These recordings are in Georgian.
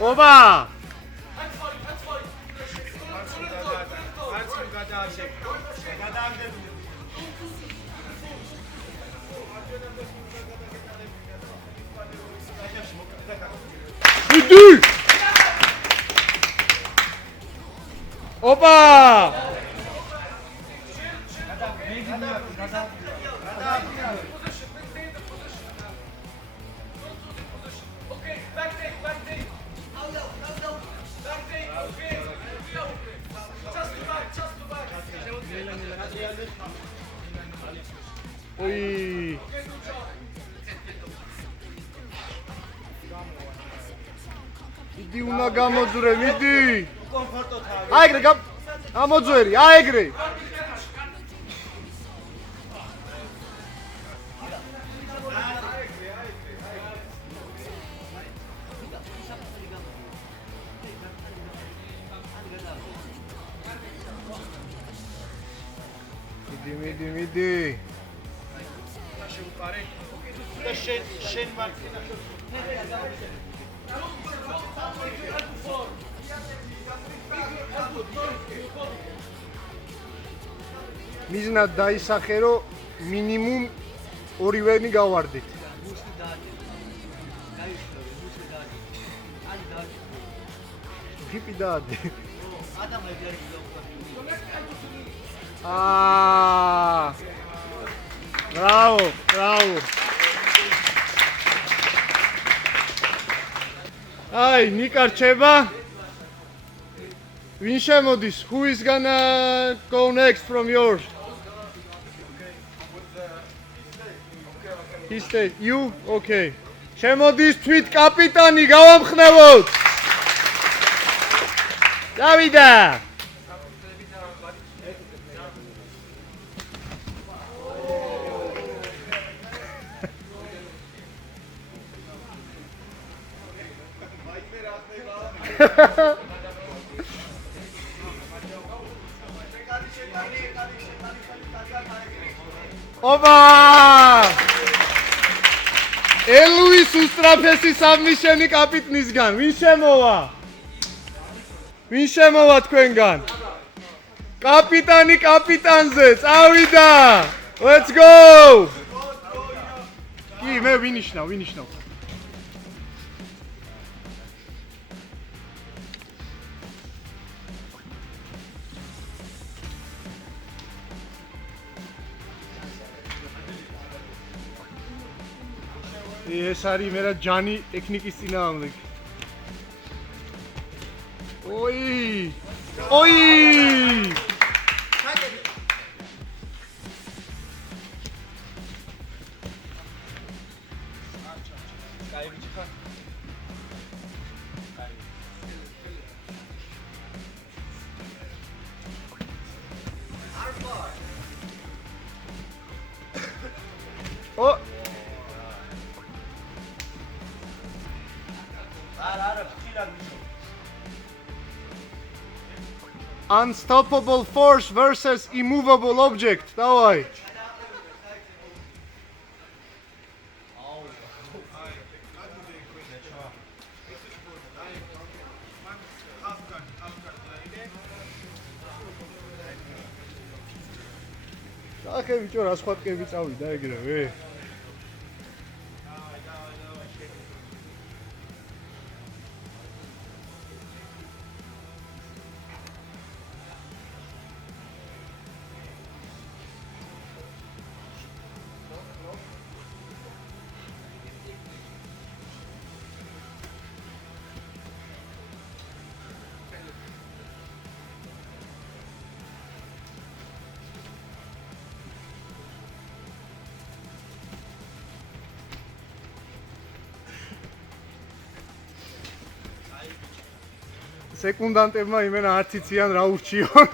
ოპა! მიდი! ოპა! ოი! მიდი უნდა გამოძვრე, მიდი! აიგრე გამოძვერი, აიგრე! მიდი. და შენ მარკინა მიზნად დაისახე, რომ მინიმუმ 2 ვენი გავარდით. გიპი დაადე. Bravo. Ai, Nika რჩება. ვინ შემოდის? Who is gonna go next from yours? He stayed. You? Okay. შემოდის თვით კაპიტანი, გავამხნევოთ. დავიდა. ოპა! ელუის უსტრაფესი საბმიშენი კაპიტნისგან. ვინ შემოვა თქვენგან? კაპიტანი კაპიტანზე, წავიდა! Let's go! კი, მე ვინიშნავ. ეს არის მე რა ჯანი ტექნიკის წინააღმდეგ. ოი! ო! Unstoppable force versus immovable object. Давай. ახე ბიჭო, რა სხვა ტკები წავიდა ეგრევე. სეკუნდანტებმა იმენა არც იციან რა ურჩიონ.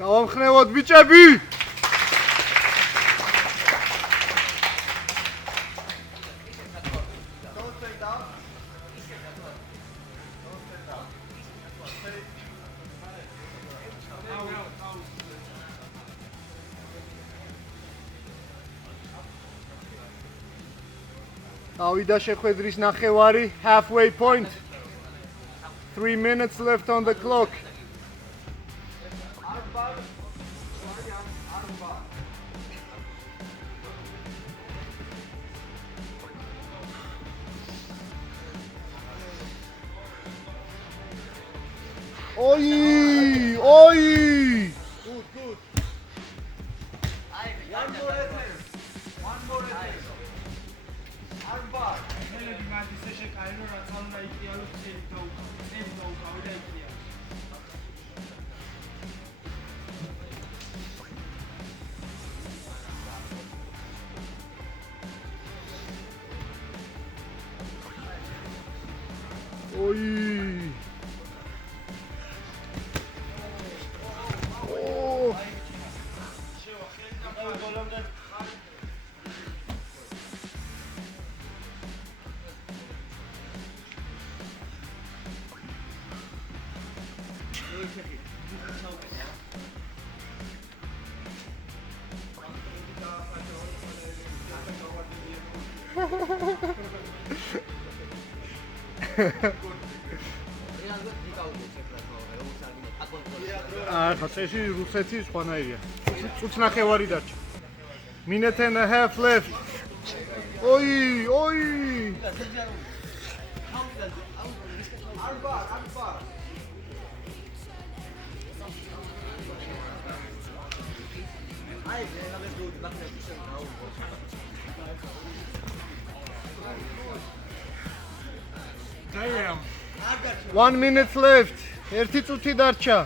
გავამხნევოთ ბიჭები! Ავიდა შეხვედრის ნახევარი, halfway point. 3 minutes left on the clock. Oi! Oi! Good, good. One more attempt. One more attempt. Armbar. მელები მაგის შეკაინო რაც უნდა იყიალო წელი დაუკავი და იყია. Oi! ახლა წესი რუსეთი სხვანაირია. წუთს ნახევარი დარჩა. Minute and a half left. Oi, oi! Armbar, armbar. Ai, ela me deu na frente central. 1 minute left. ერთი წუთი დარჩა.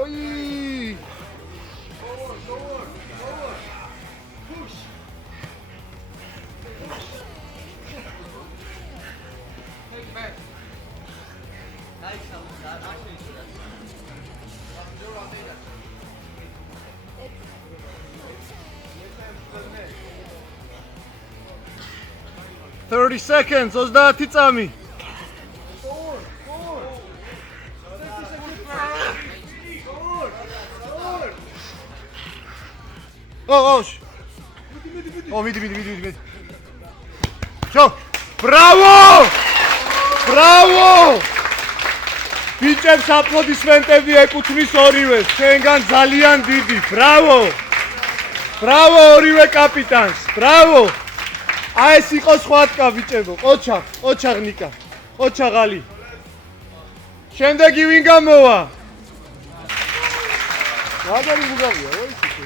Oi! Push. Take back. Nice sound. Actually, 30 seconds, 30 წამი. მიდი. Čo? Bravo! Bravo! ბიჭებს აპლოდისმენტები ეკუთვნის ორივეს. ჩვენგან ძალიან დიდი. Bravo! Bravo ორივე კაპიტანს. Bravo! აი ეს იყო სხვათკა ბიჭებო. ოჩაღნიკა. ოჩაღალი. შემდეგი ვინ გამოვა? მაგარი მუგავია, ოიცი.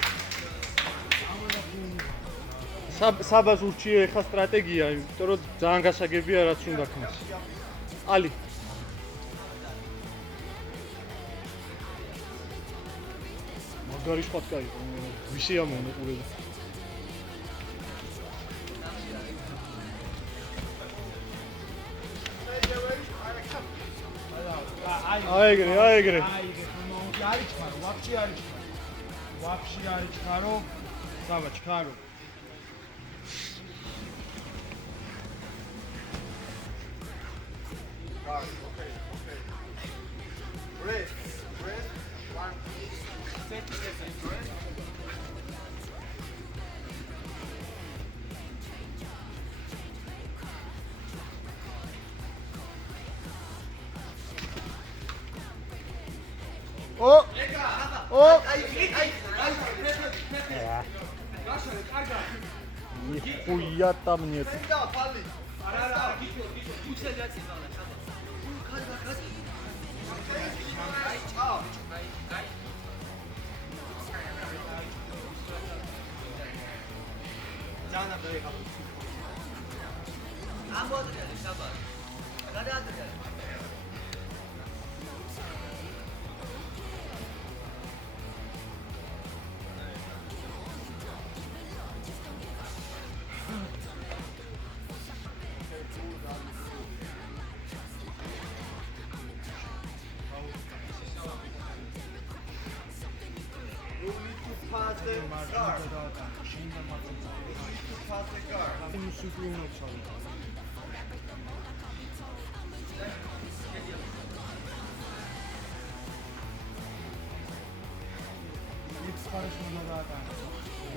საბას ურჩიე ხა სტრატეგია, იმიტომ რომ ძალიან გასაგებია რაც უნდა ქონდეს. ალი. მაგარი სხვათკა იყო. ვისია მომეყურება. აიგრე. Вообще аричкаро. Савачкаро. Okay. Rest. 30 seconds. Rest. Нихуя там нет.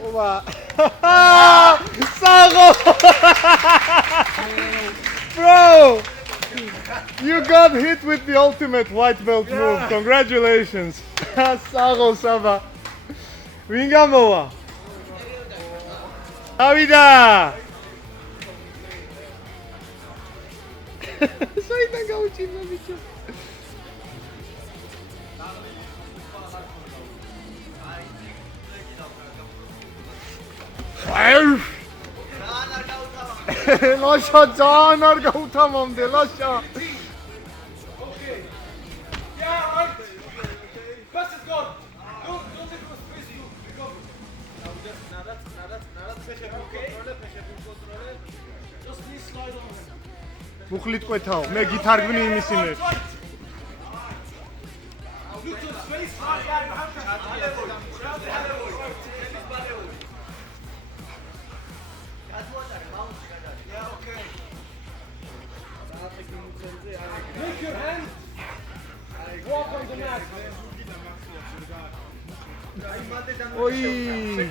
Oba. Sago! Bro! You got hit with the ultimate white belt move. Congratulations. Sago Saba. ვინ გამოვა? ავიდა! საიდან გაუჩინა ბიჭო? ლაშა ძალიან არ გაუთამამდე, ლაშა. მუხლით ყვეთაო, მე გითარგმნი იმის იმერ. Make your hand. Walk on the mat. ოი!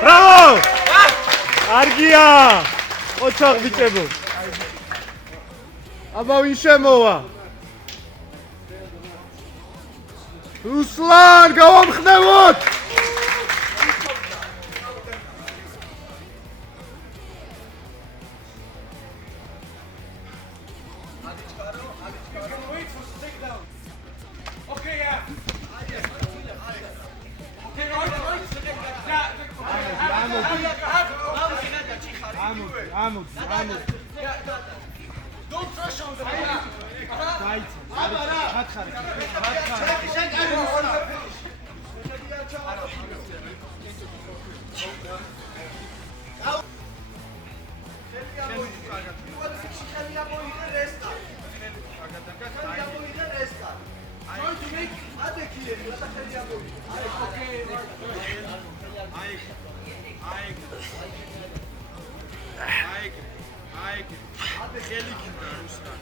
Bravo! Argia! ოჩაღ ბიჭებო. აბა ვინ შემოვა? რუსლან, გავამხნევოთ! Don't rush on the mat. ხელი გინდა რუსთან.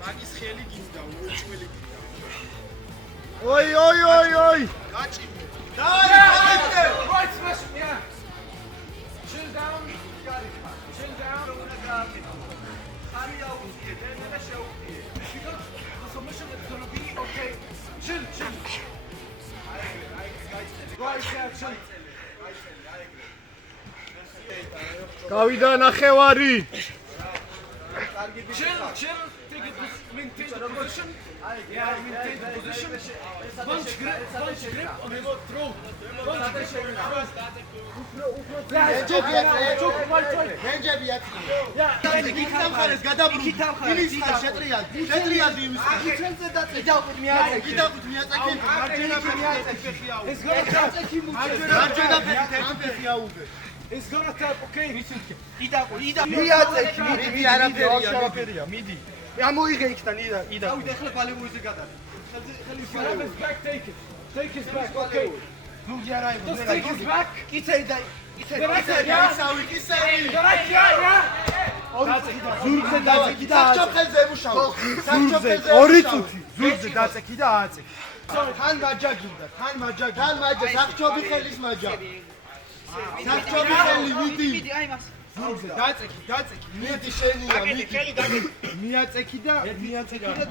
მაგის ხელი გინდა, უეჭველი გინდა. ოი, ოი, ოი, ოი. გაჭიმე. Right smash, yeah. Chill down. Chill down. The submission is gonna be okay. Chill. Right, yeah, chill. გავიდა ნახევარი. Chill. Take it, maintain the position. Yeah, maintain the position. Punch grip on his throat. Punch grip. It's gonna tap, okay? ამოიღე იქიდან იდა. If you have his back, take it. Take his back, okay? Just take his back. The right side, yeah? The right, yeah? ზურგზე დაწეკი და საჭოფხელზე ემუშავა. საჭოფხელზე ორი წუთი. ზურგზე დაწეკი და ააწეკი. თან მაჯაგინდა, თან მაჯა, საჭოფი ხელის მაჯა. საჭოფი ხელი მიდი. ზურგზე დაწეკი. მიდი შენია, მიდი. მიაწეკი და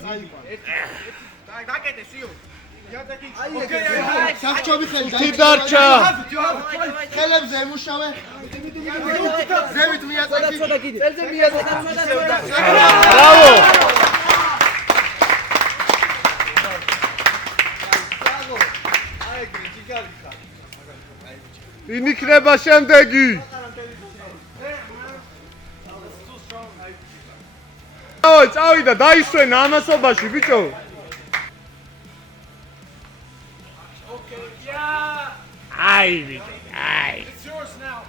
წაიყვან. Დაკეთე, სიო. Okay, საჭოფი ხელი წუთი დარჩა. ხელებზე ემუშავე. ზევით მიაწეკი. წელზე მიაწეკი. Bravo! ვინ იქნება შემდეგი? წავიდა, დაისვენა ამასობაში, ბიჭო. Okay, yeah. აი. It's yours now.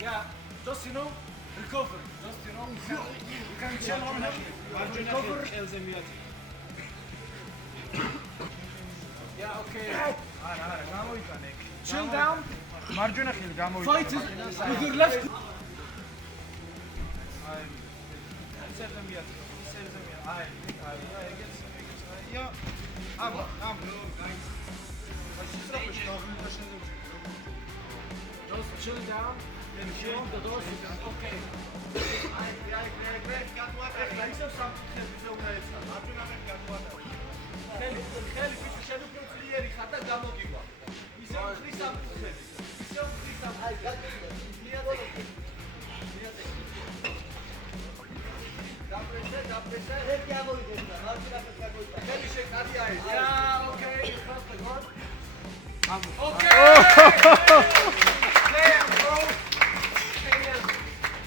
Yeah. Just, recover. Just, you can chill on him. Recover. Yeah, okay. Chill down. მარჯვენა ხელი გამოიწვა. Fight with your left. Just chill down. And show the doors. Okay. Yeah, okay. Cross the guard. Okay. Damn, bro.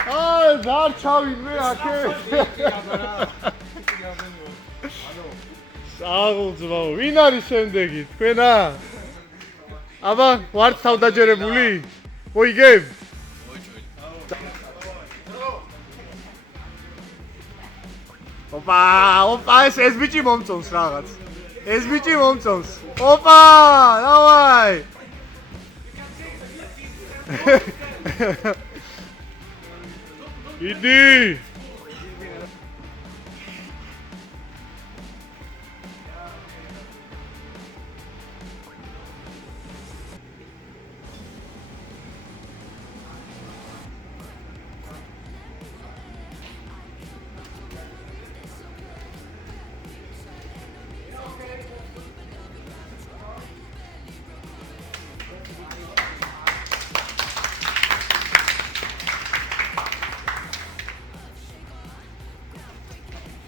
აი, დარჩავინე აქე. საღოლძმაო, ვინ არის შემდეგი? თქვენა? აბა, ვართ თავდაჯერებული? მოიგებ? ოპა, ეს ბიჭი მომწონს რაღაც. ეს ბიჭი მომწონს. ოპა, დავაი. იდი.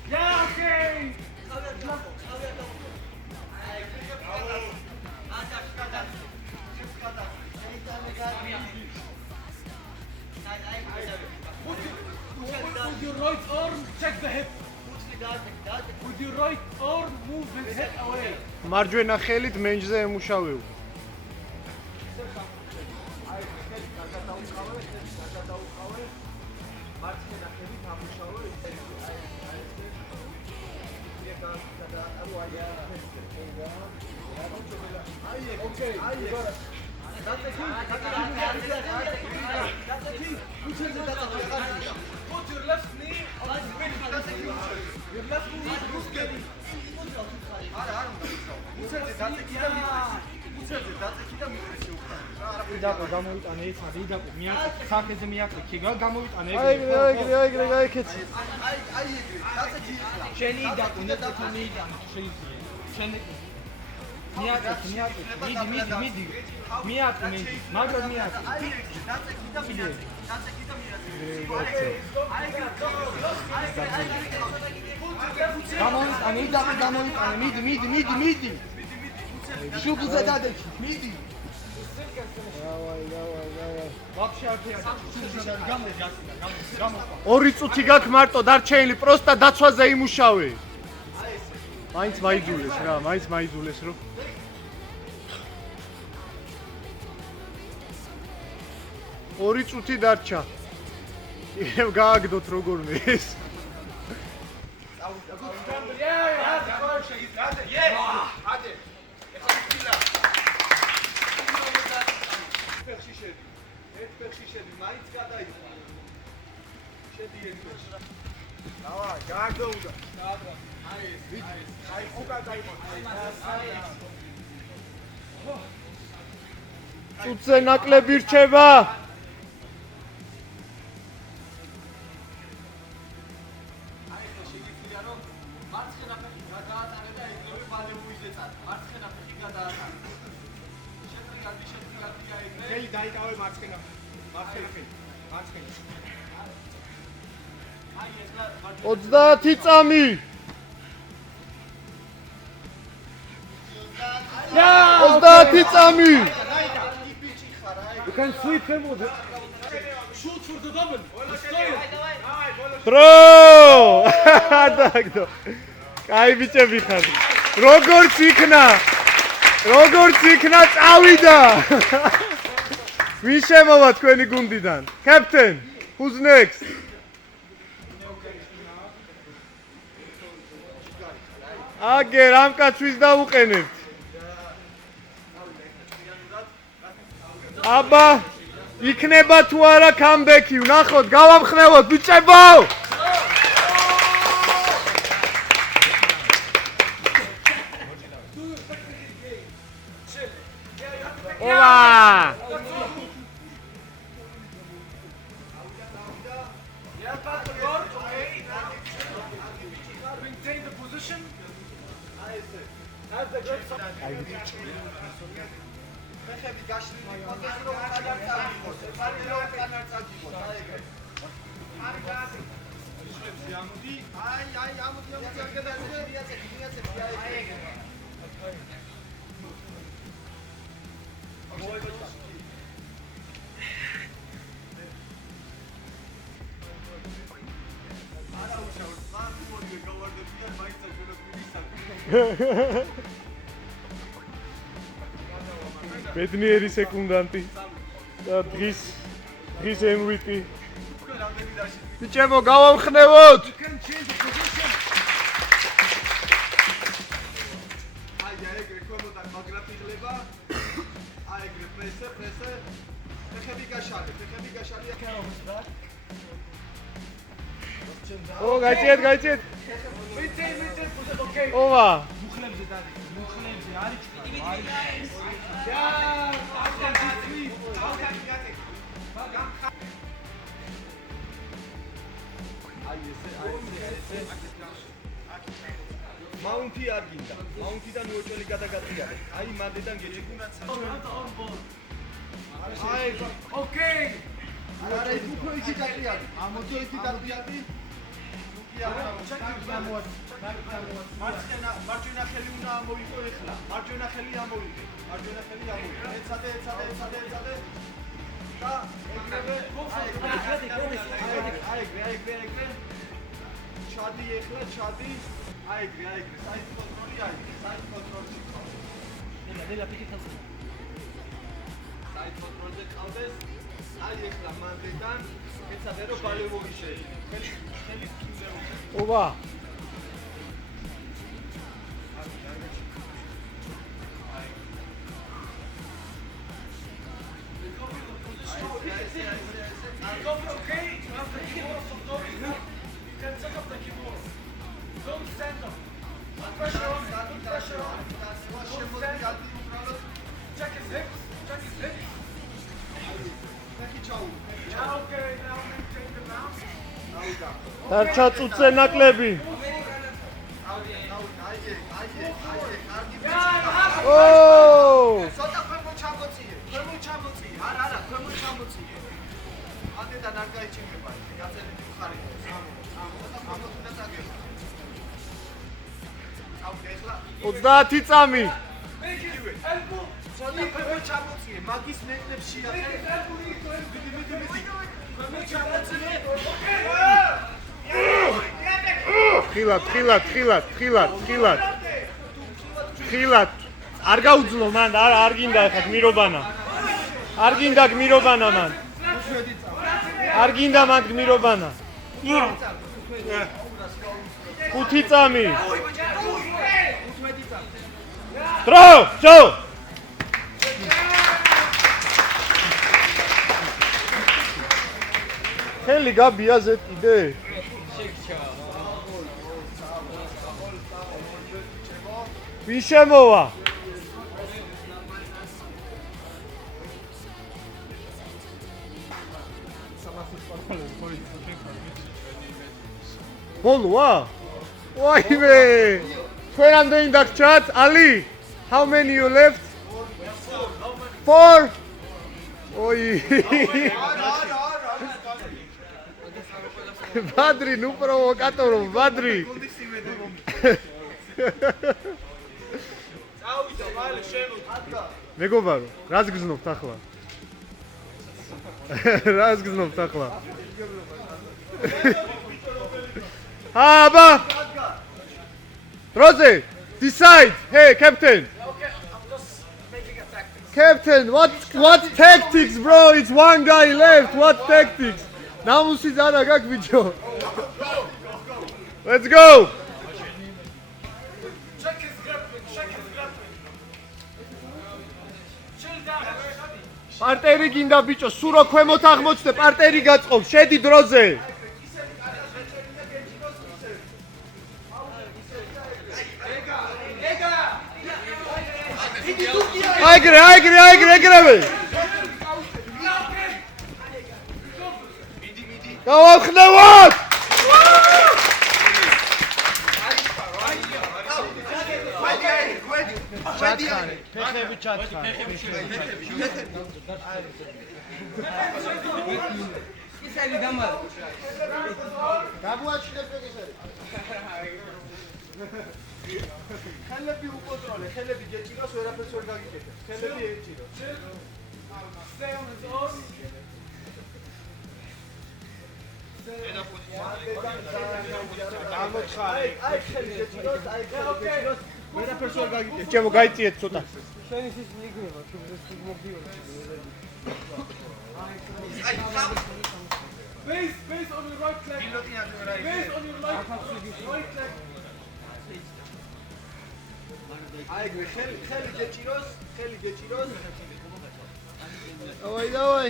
Yeah, okay. With your right arm, check the hip. With your right arm, move his head away. მარჯვენა ხელით მენჯზე ემუშავეო. Okay, you got it. That's the key. That's the key. Put your left knee on his belly. Your left knee on his belly. იდაკო გამოიტანე ეს არის იდაკო მიაკეთე სახეზე მიაკეთე გამოიტანე აი, კეცი. შენი იდაკო ნეტო მიიტანე შეიძლება შენი მიაკეთე მიდი მიაკეთე მაგრამ მიაკეთე გამოიტანე იდაკო გამოიტანე მიდი შუბლზე დადექი მიდი ვაფშე არქია შუბლზე გამო ორი წუთი გაქვს მარტო დარჩენილი, პროსტა დაცვაზე იმუშავე. მაინც მაიძულეს რო. ორი წუთი დარჩა. იქნებ გააგდოთ როგორმე ეს. წუთზე ნაკლები რჩება. დაიკავე მარცხენა 30 წამი. 30 წამი. You can sweep him with it. Shoot for the double. Bro! დაგდო. კაი ბიჭები ხარ. როგორც იქნა წავიდა. ვინ შემოვა თქვენი გუნდიდან? Captain, who's next? აგერ ამ კაცვის დავუყენებთ. აბა იქნება თუ არა comeback-ი, ვნახოთ, გავამხნევოთ, ბიჭებო! Ова! Maintain the position. Have the grip. ბედნიერი სეკუნდანტი და დღის MVP. ბიჭებო, გავამხნევოთ! ო, გაიჭიეთ, გაიჭიეთ. Maintain position. Okay. ова. მუხლებზე დადე, მუხლებზე არის მაუნთი არ გინდა. მაუნთიდან უოჭველი გადაგაწიარე. აი მანდედან გეჭიქუნა. აი, Okay. არა ის უფრო იქი დაწიარი. ამოწო იქი დაწიარი. მარჯვენა ხელი უნდა ამოვიყო ეხლა. მარჯვენა ხელი ამოვიდე. მარჯვენა ხელი ამოვიდე. ეცადე. და ეგრევე აიგრე. ჩადი ეხლა, ჩადი. აიგრე. საით კონტროლი აიგრე. საით კონტროლში ყავს. საით კონტროლზე ყავდეს. აი ეხლა მანდედან ეცადე რომ ბალევოი შეიძლება. ხელი ова. Okay. You have the keyboard from Dobby. You can set up the keyboard. Don't stand up. Put pressure on. Put pressure on. Don't stand up. Check his hips. Yeah, okay. Now maintain the bounce. დარჩა წუთზე ნაკლები. ო! ცოტა ქვემო ჩამოწიე. არა, ქვემო ჩამოწიე. ანდედან არ გაიჩინება. გაწერილი მხარი. ცოტა ქვემო უნდა წაგება. ეხლა 30 წამი. Elbow. ცოტა ქვემო ჩამოწიე. მაგის ნეკლებში ახლა. ქვემო ჩამოწიე. ხილად. არ გაუძლო მან, არ გინდა ახლა გმირობანა. არ გინდა გმირობანა მან. არ გინდა მან გმირობანა. 5 წამი. დრო, ჯო. ხელი გაბიაზეთ კიდე. ვინ შემოვა? ბოლოა? ვაიმე! თქვენამდე ინდა გჭათ, ალი? How many you left? 4. oi. Badri, nu provocatorul, Badri. მეგობარო, რას გზნობთ ახლა? რას გზნობთ ახლა? აბა! დროზე, decide. Hey, captain. Okay, I'm just making a tactic. Captain, what tactics, bro? It's one guy left. What tactics? Namusi zara gak bicho. Let's go. Check his grappling. Chill down. პარტერი გინდა ბიჭო, სულ რო ქვემოთ აღმოჩნდე, პარტერი გაწყობს, შედი დროზე. აიგრე. გავახნევოთ! ჩათხარე, ფეხები ჩათხარე. ისეთი გამარ. გამოაჩინე ფეხები. ხელები უკონტროლე, ხელები გეჭიროს, ვერაფერს ვერ გაგიკეთებ. ხელები ეჭიროს. Stay on his own. გამოცხარე. აი ხელი გეჭიროს, აი ხელი გეჭიროს, ვერაფერს ვერ გაგიკეთებ. ბიჭო, გაიწიეთ ცოტა. შენი ის მიგრება, თუ ეს მოგდიოდი. Base on your right leg. Base on your right leg. აი ხელი გეჭიროს, ხელი გეჭიროს. დავაი.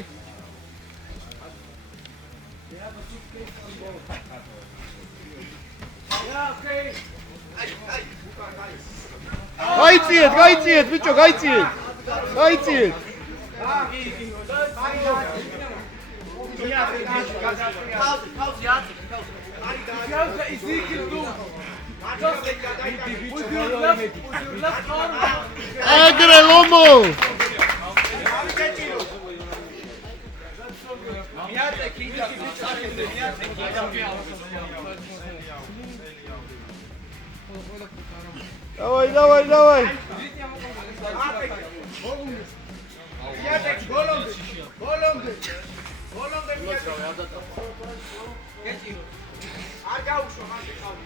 Yeah, okay. გაიწიეთ, ბიჭო, გაიწიეთ. Ezekiel do. Just with your left arm. აგრე ლომო. დავაი. არ გაუშვა მასე ხავი.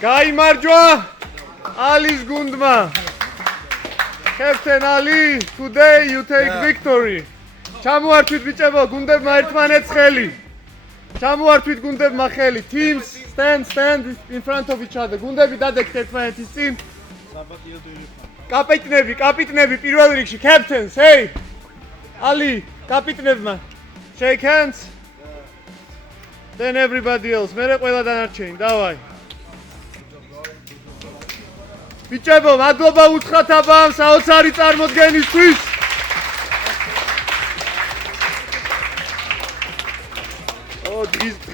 გაიმარჯვა ალის გუნდმა. Captain Ali, today you take victory. ჩამოართვით ბიჭებო, გუნდებმა ერთმანეთს ხელი. ჩამოართვით გუნდებმა ხელი. Teams stand in front of each other. გუნდები დადეკთ ერთმანეთის წინ. კაპიტნები პირველ რიგში, captains, hey! Ali, კაპიტნებმა. Shake hands. Then everybody else. მერე ყველა დანარჩენი, დავაი. ბიჭებო, მადლობა უთხრათ აბამ საოცარი წარმოდგენისთვის.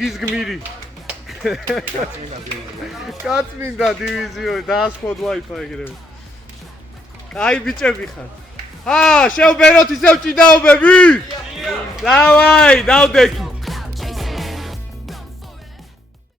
დღის გმირი. კაცმინდა დივიზიო, დაასხოთ Wi-Fi ეგრევე. აი ბიჭები ხართ. შევბეროთ ისევ ჭიდაობები? დავაი, დავდექი.